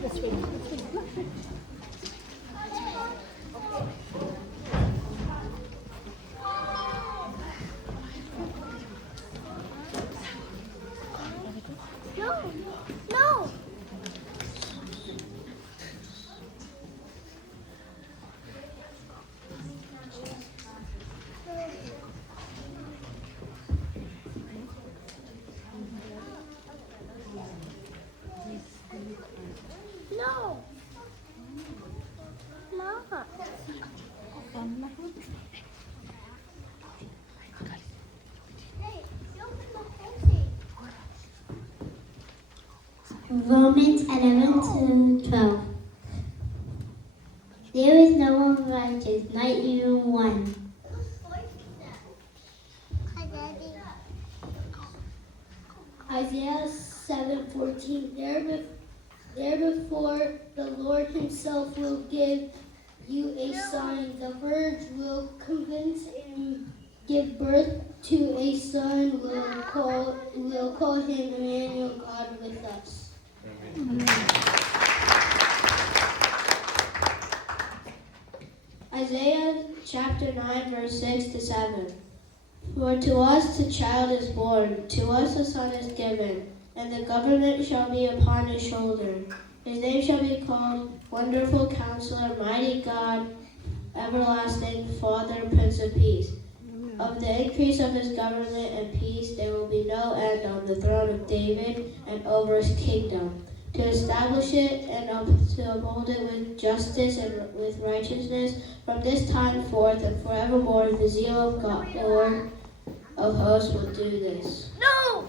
No. No. Not. Romans 11-12. There is no one righteous, not even one. Isaiah 7:14. Therefore the Lord himself will give you a sign. The virgin will convince and give birth to a son. Will call him Emmanuel, God with us. Isaiah chapter 9, verse 6-7. For to us a child is born, to us a son is given, and the government shall be upon his shoulder. His name shall be called Wonderful Counselor, Mighty God, Everlasting Father, Prince of Peace. Of the increase of his government and peace there will be no end on the throne of David and over his kingdom, to establish it and to uphold it with justice and with righteousness from this time forth and forevermore. The zeal of God, the Lord of hosts, will do this. No.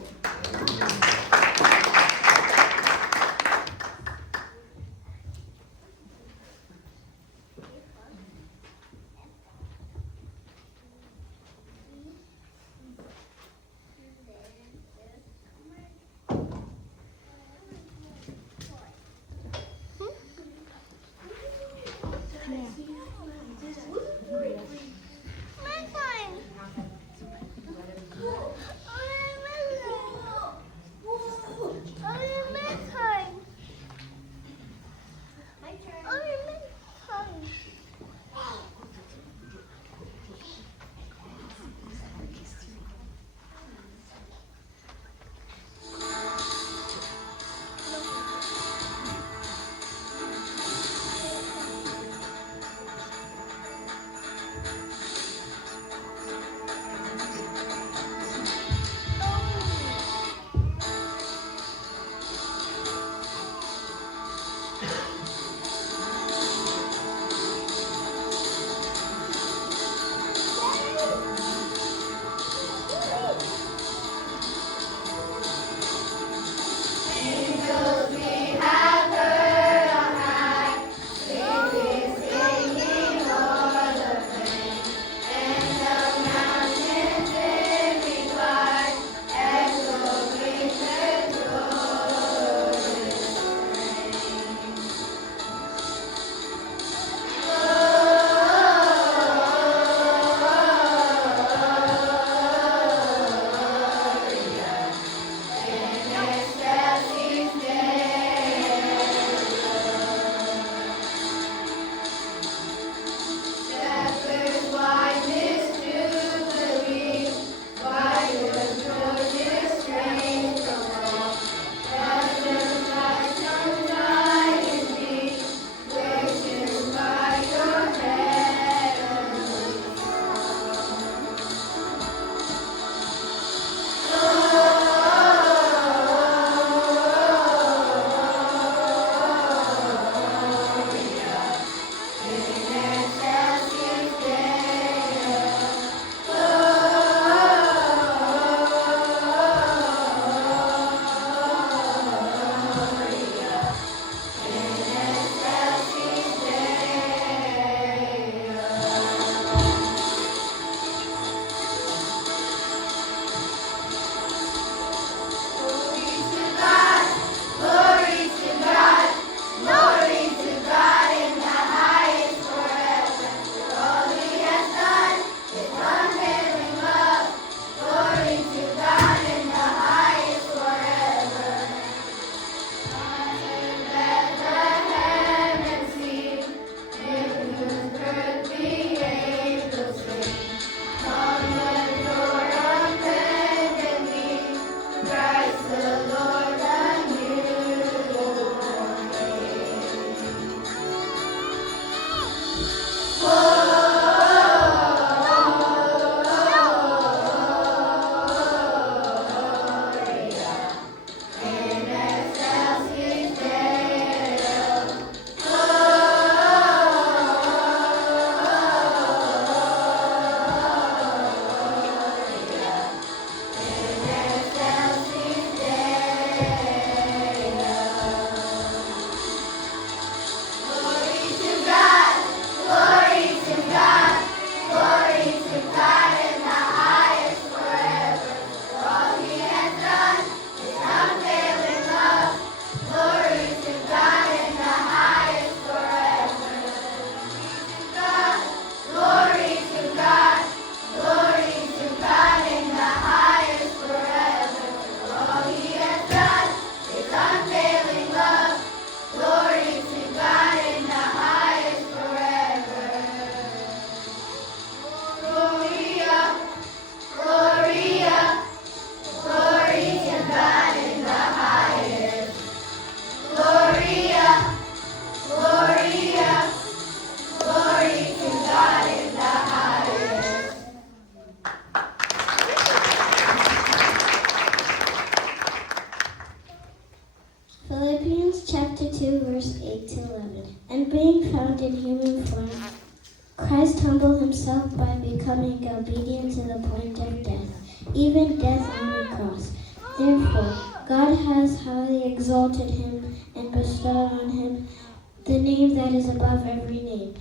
And being found in human form, Christ humbled himself by becoming obedient to the point of death, even death on the cross. Therefore, God has highly exalted him and bestowed on him the name that is above every name.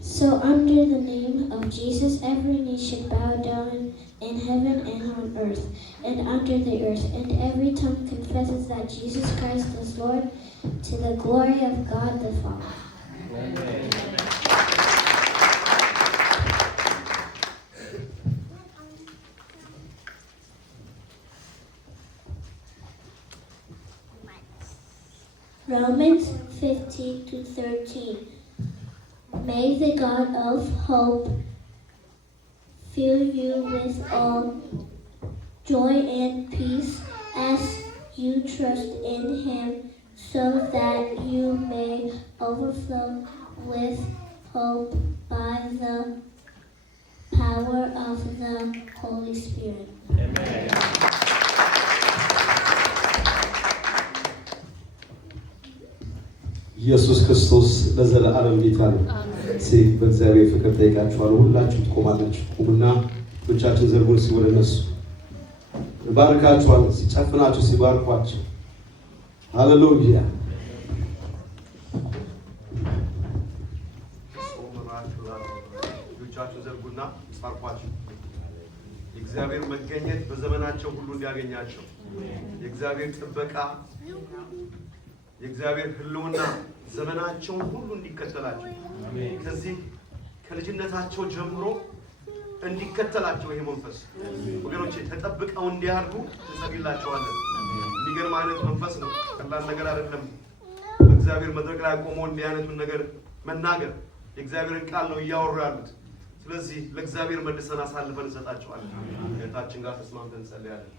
So under the name of Jesus, every knee should bow down in heaven and on earth and under the earth, and every tongue confesses that Jesus Christ is Lord, to the glory of God the Father. Amen. Romans 15-13. May the God of hope fill you with all joy and peace as you trust in him, so that you may overflow with hope by the power of the Holy Spirit. Amen. ኢየሱስ ክርስቶስ ለዘላለም ጌታ ነው። በእግዚአብሔር ፍቅር ጠይቃችኋለሁ። ሁላችሁ ትቆማላችሁ። ቁሙና እጆቻችሁን ዘርጉ። ወደ እነሱ ባርካችኋለሁ። ሲጨፍናችሁ ሲባርኳችሁ። ሃሌሉያ። እጆቻችሁን ዘርጉና ባርኳችሁ። የእግዚአብሔር መገኘት በዘመናቸው ሁሉ እንዲያገኛቸው፣ የእግዚአብሔር ጥበቃ፣ የእግዚአብሔር ሕልውና ዘመናቸውን ሁሉ እንዲከተላቸው፣ ከዚህ ከልጅነታቸው ጀምሮ እንዲከተላቸው ይሄ መንፈስ ወገኖቼ ተጠብቀው እንዲያድጉ እንጸልይላቸዋለን። የሚገርም አይነት መንፈስ ነው። ቀላል ነገር አይደለም። በእግዚአብሔር መድረክ ላይ ቆሞ እንዲህ አይነቱን ነገር መናገር የእግዚአብሔርን ቃል ነው እያወሩ ያሉት። ስለዚህ ለእግዚአብሔር መልሰን አሳልፈን እንሰጣቸዋለን። ከታችን ጋር ተስማምተን እንጸልያለን።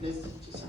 Let's just